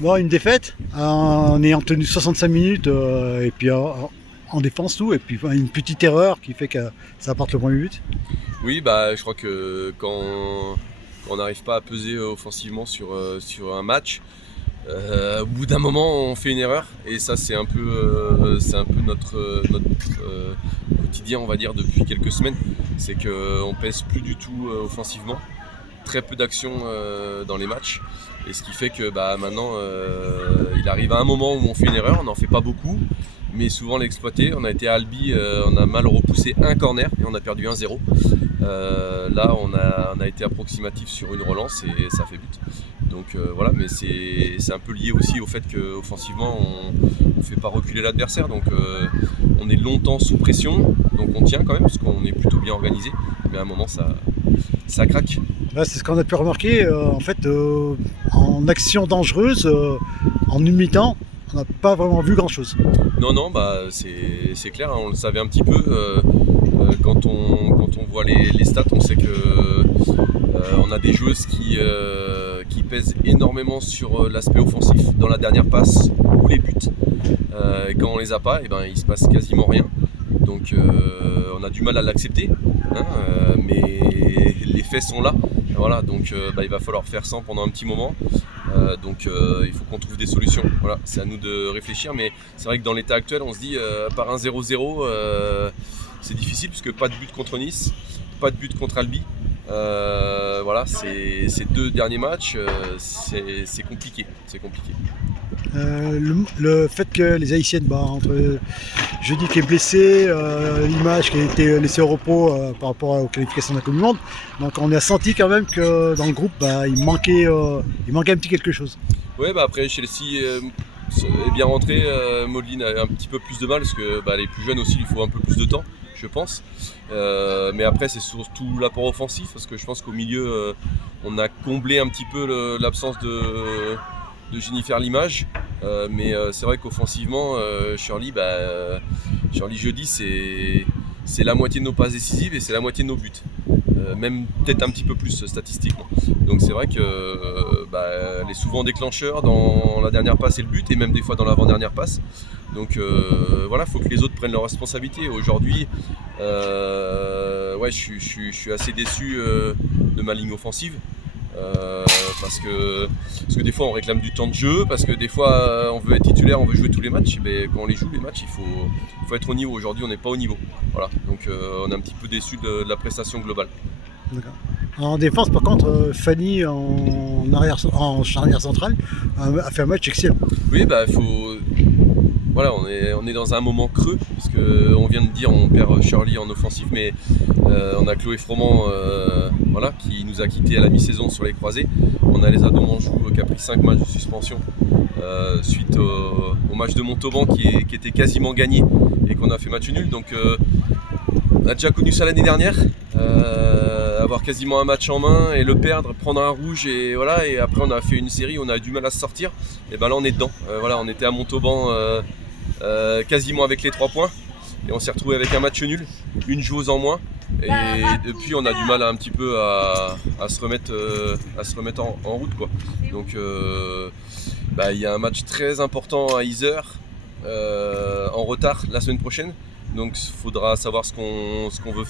Bon, une défaite en ayant tenu 65 minutes et puis en défense tout, et puis une petite erreur qui fait que ça apporte le premier but. Oui, bah, je crois que quand on n'arrive pas à peser offensivement sur un match, au bout d'un moment, on fait une erreur. Et ça, c'est un peu notre quotidien, on va dire, depuis quelques semaines. C'est qu'on pèse plus du tout offensivement. Très peu d'actions dans les matchs. Et ce qui fait que maintenant, il arrive à un moment où on fait une erreur, on n'en fait pas beaucoup, mais souvent l'exploiter. On a été à Albi, on a mal repoussé un corner et on a perdu 1-0. Là, on a été approximatif sur une relance et ça fait but. Donc voilà, mais c'est un peu lié aussi au fait qu'offensivement, on ne fait pas reculer l'adversaire. Donc on est longtemps sous pression, donc on tient quand même, parce qu'on est plutôt bien organisé. Mais à un moment, ça craque. Là, c'est ce qu'on a pu remarquer en fait en action dangereuse, en une mi-temps, on n'a pas vraiment vu grand-chose. Non, c'est clair, hein, on le savait un petit peu. Quand on voit les stats, on sait que on a des joueuses qui pèsent énormément sur l'aspect offensif dans la dernière passe ou les buts. Et quand on les a pas, il se passe quasiment rien. Donc on a du mal à l'accepter, hein, mais les faits sont là. Voilà, donc il va falloir faire sans pendant un petit moment. Donc il faut qu'on trouve des solutions. Voilà, c'est à nous de réfléchir, mais c'est vrai que dans l'état actuel, on se dit par un 0-0, c'est difficile puisque pas de but contre Nice, pas de but contre Albi. Voilà, ces deux derniers matchs, c'est compliqué. Le fait que les Haïtiennes, entre jeudi qui est blessé, l'image qui a été laissée au repos par rapport aux qualifications de la Coupe du Monde, donc on a senti quand même que dans le groupe, il manquait un petit quelque chose. Ouais, après Chelsea est bien rentré, Modeline a un petit peu plus de mal parce que les plus jeunes aussi, il faut un peu plus de temps, je pense. Mais après, c'est surtout l'apport offensif parce que je pense qu'au milieu, on a comblé un petit peu l'absence de Jennifer Limage. Mais c'est vrai qu'offensivement, Shirley jeudi, c'est la moitié de nos passes décisives et c'est la moitié de nos buts. Même peut-être un petit peu plus statistiquement. Donc c'est vrai que elle est souvent déclencheur dans la dernière passe et le but, et même des fois dans l'avant-dernière passe. Donc voilà, il faut que les autres prennent leurs responsabilités. Aujourd'hui, je suis assez déçu de ma ligne offensive. Parce que des fois on réclame du temps de jeu, parce que des fois on veut être titulaire, on veut jouer tous les matchs, mais quand on les joue les matchs, il faut être au niveau. Aujourd'hui on n'est pas au niveau. Voilà, donc on est un petit peu déçu de la prestation globale. D'accord. En défense, par contre, Fanny en charnière centrale a fait un match excellent. Oui, voilà, on est dans un moment creux, puisque on vient de dire on perd Shirley en offensif, mais on a Chloé Froment qui nous a quittés à la mi-saison sur les croisés. On a les Ados Manjou qui a pris 5 matchs de suspension suite au match de Montauban qui était quasiment gagné et qu'on a fait match nul. Donc on a déjà connu ça l'année dernière, avoir quasiment un match en main et le perdre, prendre un rouge, et voilà, et après on a fait une série, on a eu du mal à se sortir. Et là on est dedans. On était à Montauban quasiment avec les 3 points et on s'est retrouvé avec un match nul, une joueuse en moins, et depuis on a du mal un petit peu à se remettre en route, quoi. Donc il y a un match très important à Yzeure en retard la semaine prochaine, donc il faudra savoir ce qu'on veut faire.